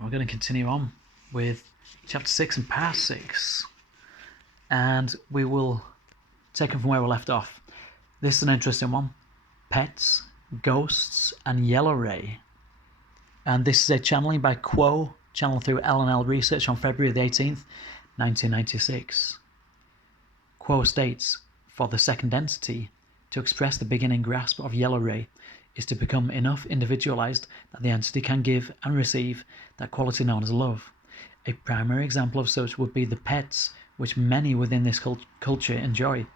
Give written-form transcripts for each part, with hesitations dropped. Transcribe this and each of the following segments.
We're going to continue on with chapter 6 and part 6. And we will take them from where we left off. This is an interesting one. Pets, Ghosts, and Yellow Ray. And this is a channeling by Quo, channeled through L&L Research on February the 18th, 1996. Quo states, for the second entity to express the beginning grasp of Yellow Ray is to become enough individualized that the entity can give and receive that quality known as love. A primary example of such would be the pets which many within this culture enjoy,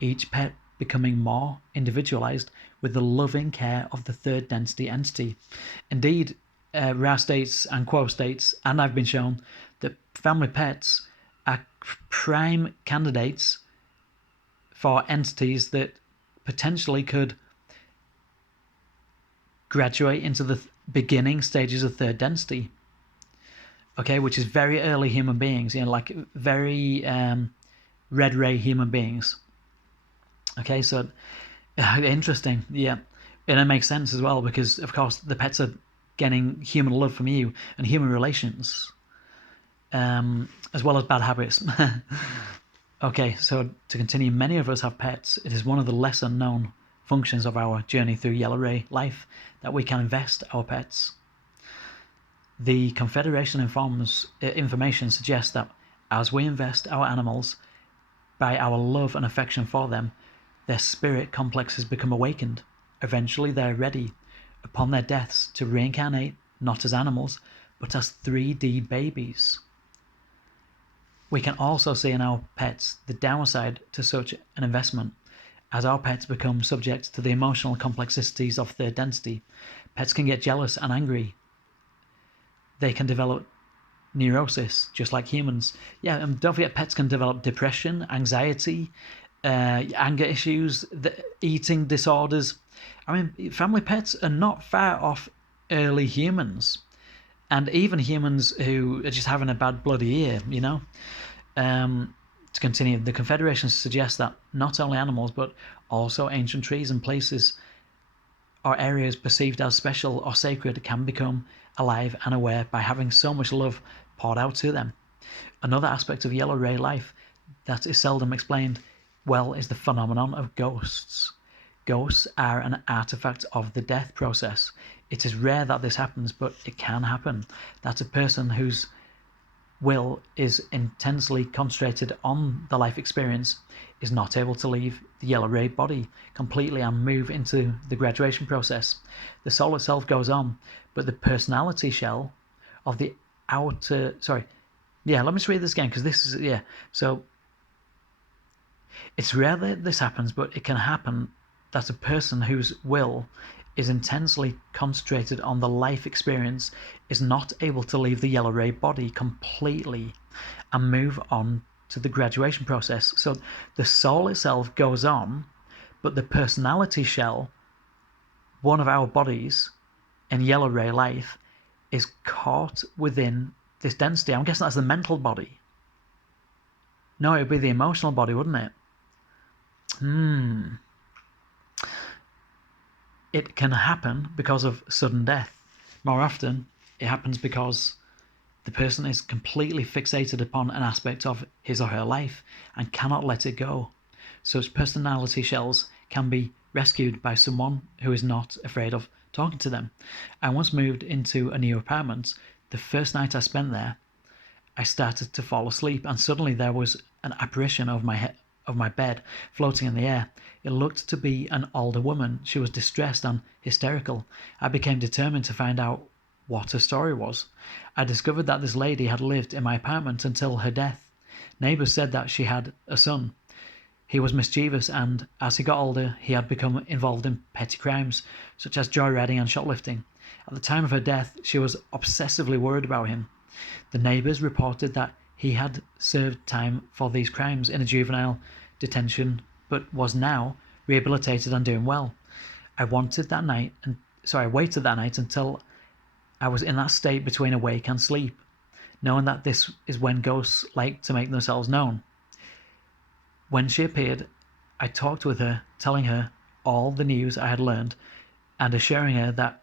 each pet becoming more individualized with the loving care of the third density entity. Indeed, Ra states and Quo states, and I've been shown, that family pets are prime candidates for entities that potentially could graduate into the beginning stages of third density. Okay, which is very early human beings, like very red ray human beings. Okay, so interesting, yeah. And it makes sense as well because, of course, the pets are getting human love from you and human relations, as well as bad habits. Okay, so to continue, many of us have pets. It is one of the lesser known functions of our journey through Yellow Ray life that we can invest our pets. The Confederation information suggests that as we invest our animals by our love and affection for them, their spirit complexes become awakened. Eventually they're ready, upon their deaths, to reincarnate not as animals, but as 3D babies. We can also see in our pets the downside to such an investment. As our pets become subject to the emotional complexities of third density, pets can get jealous and angry. They can develop neurosis, just like humans. Yeah, and don't forget, pets can develop depression, anxiety, anger issues, eating disorders. I mean, family pets are not far off early humans, and even humans who are just having a bad bloody year, To continue, the Confederation suggests that not only animals, but also ancient trees and places or areas perceived as special or sacred can become alive and aware by having so much love poured out to them. Another aspect of Yellow Ray life that is seldom explained well is the phenomenon of ghosts. Ghosts are an artifact of the death process. It is rare that this happens, but it can happen, that a person whose will is intensely concentrated on the life experience is not able to leave the Yellow Ray body completely and move into the graduation process. The soul itself goes on, but the personality shell of the outer... let me just read this again, because this is... So, it's rare that this happens, but it can happen that a person whose will is intensely concentrated on the life experience is not able to leave the Yellow Ray body completely and move on to the graduation process. So the soul itself goes on, but the personality shell, one of our bodies in Yellow Ray life, is caught within this density. I'm guessing that's the mental body. No, it would be the emotional body, wouldn't it? It can happen because of sudden death. More often, it happens because the person is completely fixated upon an aspect of his or her life and cannot let it go. Such personality shells can be rescued by someone who is not afraid of talking to them. I once moved into a new apartment. The first night I spent there, I started to fall asleep, and suddenly there was an apparition of my bed floating in the air. It looked to be an older woman. She was distressed and hysterical. I became determined to find out what her story was. I discovered that this lady had lived in my apartment until her death. Neighbours said that she had a son. He was mischievous, and as he got older, he had become involved in petty crimes, such as joyriding and shoplifting. At the time of her death, she was obsessively worried about him. The neighbours reported that he had served time for these crimes in a juvenile detention, but was now rehabilitated and doing well. I waited that night until I was in that state between awake and sleep, knowing that this is when ghosts like to make themselves known. When she appeared, I talked with her, telling her all the news I had learned and assuring her that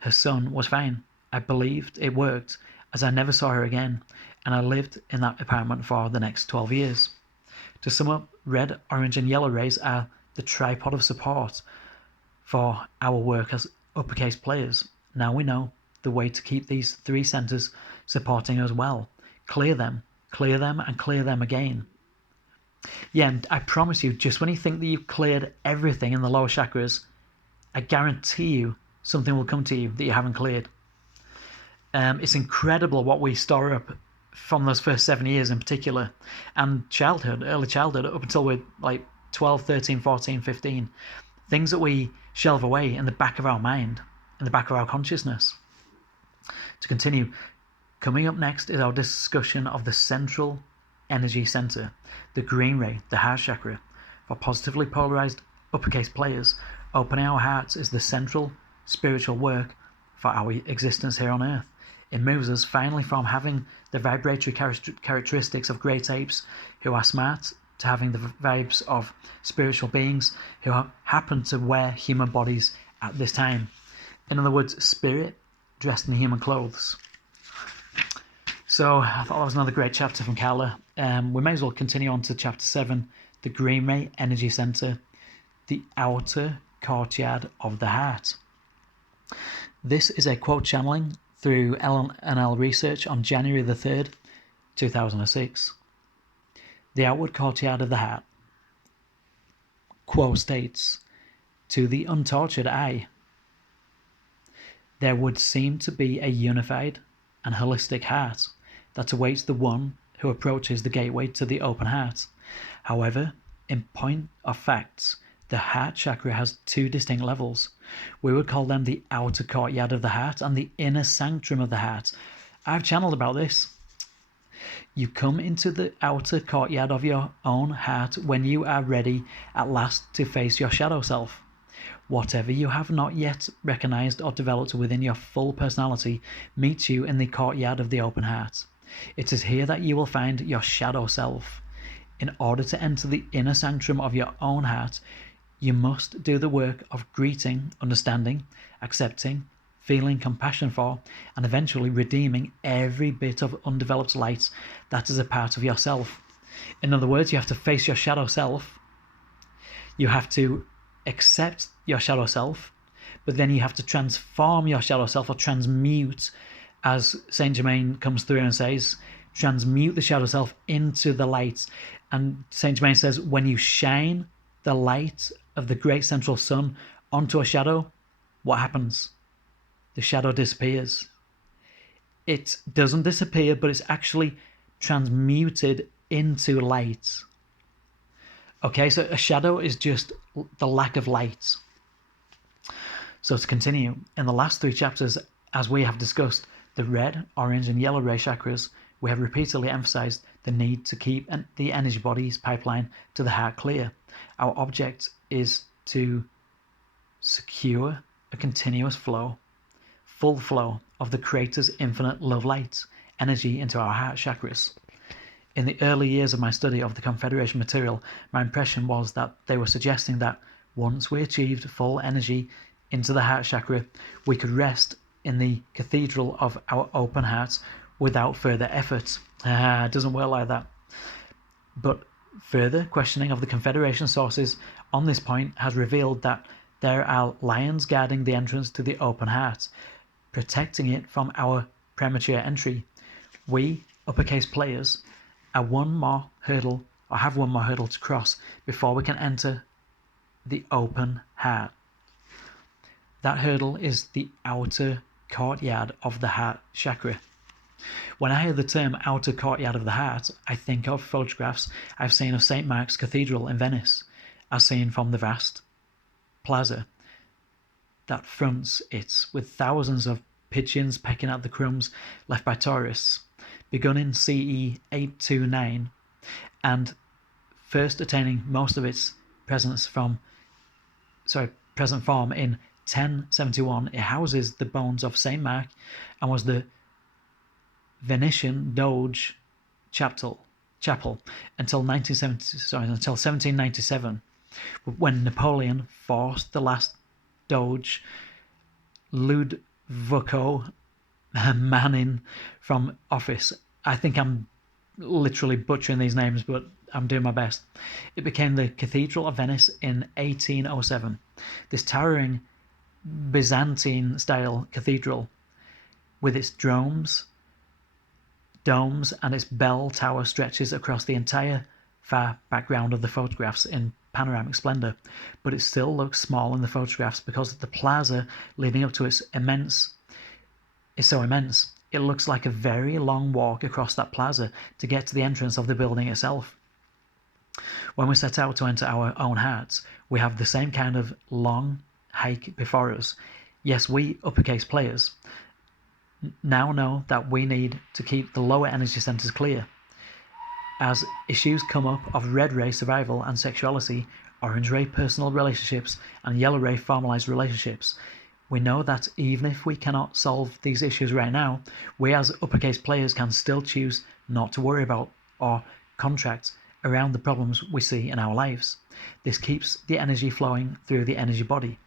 her son was fine. I believed it worked, as I never saw her again, and I lived in that apartment for the next 12 years. To sum up, red, orange, and yellow rays are the tripod of support for our work as uppercase players. Now we know the way to keep these three centers supporting us well. Clear them, and clear them again. Yeah, and I promise you, just when you think that you've cleared everything in the lower chakras, I guarantee you something will come to you that you haven't cleared. It's incredible what we store up from those first 7 years in particular, and early childhood, up until we're like 12, 13, 14, 15. Things that we shelve away in the back of our mind, in the back of our consciousness. To continue, coming up next is our discussion of the central energy center, the green ray, the heart chakra. For positively polarized uppercase players, opening our hearts is the central spiritual work for our existence here on Earth. It moves us finally from having the vibratory characteristics of great apes who are smart to having the vibes of spiritual beings who happen to wear human bodies at this time. In other words, spirit dressed in human clothes. So I thought that was another great chapter from Carla. We may as well continue on to chapter 7, the green ray energy center, the outer courtyard of the heart. This is a quote channeling through LNL research on January the 3rd, 2006. The outward courtyard of the heart. Quo states, to the untortured eye, there would seem to be a unified and holistic heart that awaits the one who approaches the gateway to the open heart. However, in point of facts, the heart chakra has two distinct levels. We would call them the outer courtyard of the heart and the inner sanctum of the heart. I've channeled about this. You come into the outer courtyard of your own heart when you are ready at last to face your shadow self. Whatever you have not yet recognized or developed within your full personality meets you in the courtyard of the open heart. It is here that you will find your shadow self. In order to enter the inner sanctum of your own heart, you must do the work of greeting, understanding, accepting, feeling compassion for, and eventually redeeming every bit of undeveloped light that is a part of yourself. In other words, you have to face your shadow self. You have to accept your shadow self, but then you have to transform your shadow self, or transmute, as Saint Germain comes through and says, transmute the shadow self into the light. And Saint Germain says, when you shine the light of the great central sun onto a shadow, what happens? The shadow disappears. It doesn't disappear, but it's actually transmuted into light. Okay, so a shadow is just the lack of light. So to continue, in the last 3 chapters, as we have discussed the red, orange, and yellow ray chakras, we have repeatedly emphasized the need to keep the energy body's pipeline to the heart clear. Our object is to secure a continuous flow, full flow of the Creator's infinite love light energy into our heart chakras. In the early years of my study of the Confederation material, my impression was that they were suggesting that once we achieved full energy into the heart chakra, we could rest in the cathedral of our open hearts without further effort. It doesn't work like that. But further questioning of the Confederation sources on this point has revealed that there are lions guarding the entrance to the open heart, protecting it from our premature entry. We, uppercase players, have one more hurdle to cross before we can enter the open heart. That hurdle is the outer courtyard of the heart chakra. When I hear the term outer courtyard of the heart, I think of photographs I've seen of St. Mark's Cathedral in Venice, as seen from the vast plaza that fronts it, with thousands of pigeons pecking at the crumbs left by tourists, begun in CE 829 and first attaining most of its present form in 1071. It houses the bones of St. Mark and was the Venetian Doge chapel until 1797, when Napoleon forced the last Doge, Ludovico Manning from Office. I think I'm literally butchering these names, but I'm doing my best. It became the Cathedral of Venice in 1807. This towering Byzantine-style cathedral, with its domes, and its bell tower stretches across the entire far background of the photographs in panoramic splendor, but it still looks small in the photographs because the plaza leading up to it is so immense. It looks like a very long walk across that plaza to get to the entrance of the building itself. When we set out to enter our own hearts, we have the same kind of long hike before us. Yes, we uppercase players now know that we need to keep the lower energy centers clear. As issues come up of red ray survival and sexuality, orange ray personal relationships, and yellow ray formalized relationships, we know that even if we cannot solve these issues right now, we as uppercase players can still choose not to worry about or contract around the problems we see in our lives. This keeps the energy flowing through the energy body.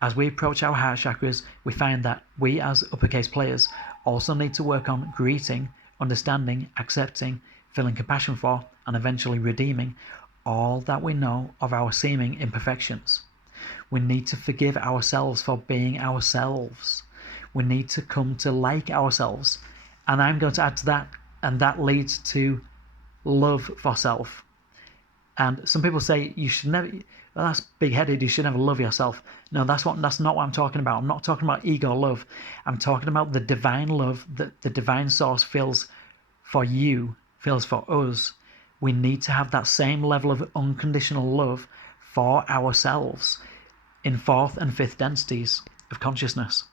As we approach our heart chakras, we find that we as uppercase players also need to work on greeting, understanding, accepting, feeling compassion for, and eventually redeeming all that we know of our seeming imperfections. We need to forgive ourselves for being ourselves. We need to come to like ourselves. And I'm going to add to that, and that leads to love for self. And some people say you should never, well, that's big-headed, you should never love yourself. No, that's not what I'm talking about. I'm not talking about ego love. I'm talking about the divine love that the divine source feels for you, feels for us. We need to have that same level of unconditional love for ourselves in fourth and fifth densities of consciousness.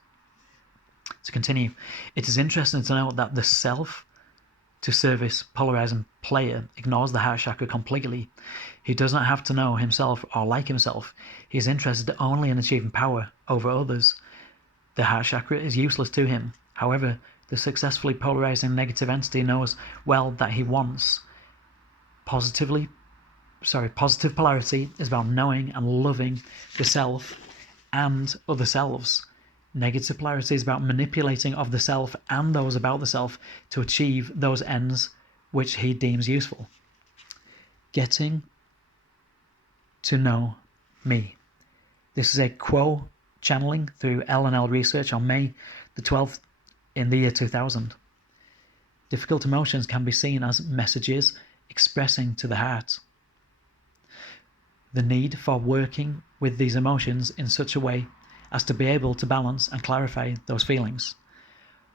To continue, it is interesting to note that the self to service polarizing player ignores the heart chakra completely. He does not have to know himself or like himself. He is interested only in achieving power over others. The heart chakra is useless to him. However, the successfully polarizing negative entity knows well that he wants positive polarity is about knowing and loving the self and other selves. Negative polarity is about manipulating of the self and those about the self to achieve those ends which he deems useful. Getting to know me. This is a quo channeling through L&L research on May the 12th in the year 2000. Difficult emotions can be seen as messages expressing to the heart. The need for working with these emotions in such a way as to be able to balance and clarify those feelings.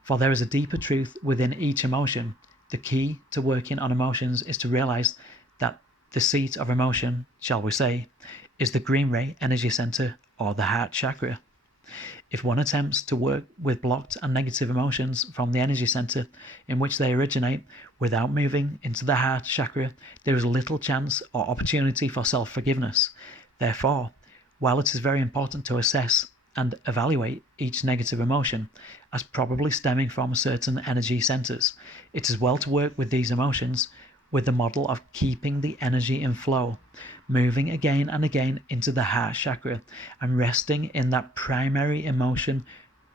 For there is a deeper truth within each emotion. The key to working on emotions is to realize that the seat of emotion, shall we say, is the green ray energy center or the heart chakra. If one attempts to work with blocked and negative emotions from the energy center in which they originate without moving into the heart chakra, there is little chance or opportunity for self-forgiveness. Therefore, while it is very important to assess and evaluate each negative emotion as probably stemming from certain energy centers, it is well to work with these emotions with the model of keeping the energy in flow, moving again and again into the heart chakra and resting in that primary emotion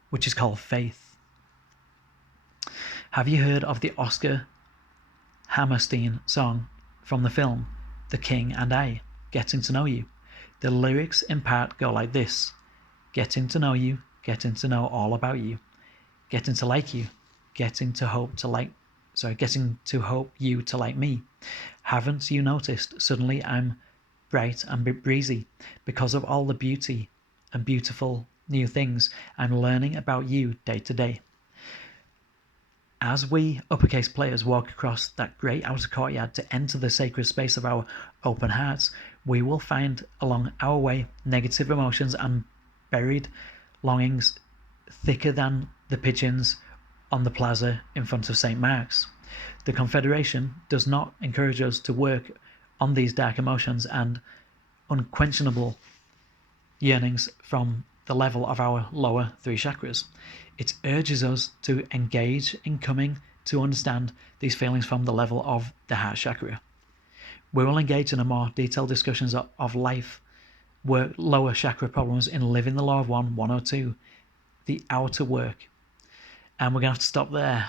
which is called faith. Have you heard of the Oscar Hammerstein song from the film The King and I, Getting to Know You? The lyrics in part go like this: getting to know you, getting to know all about you, getting to like you, getting to hope you to like me. Haven't you noticed suddenly I'm bright and breezy because of all the beauty and beautiful new things I'm learning about you day to day? As we uppercase players walk across that great outer courtyard to enter the sacred space of our open hearts, we will find along our way negative emotions and buried longings thicker than the pigeons on the plaza in front of St. Mark's. The Confederation does not encourage us to work on these dark emotions and unquenchable yearnings from the level of our lower three chakras. It urges us to engage in coming to understand these feelings from the level of the heart chakra. We will engage in a more detailed discussions of life, work, lower chakra problems in Living the Law of One 102, the outer work. And we're going to have to stop there.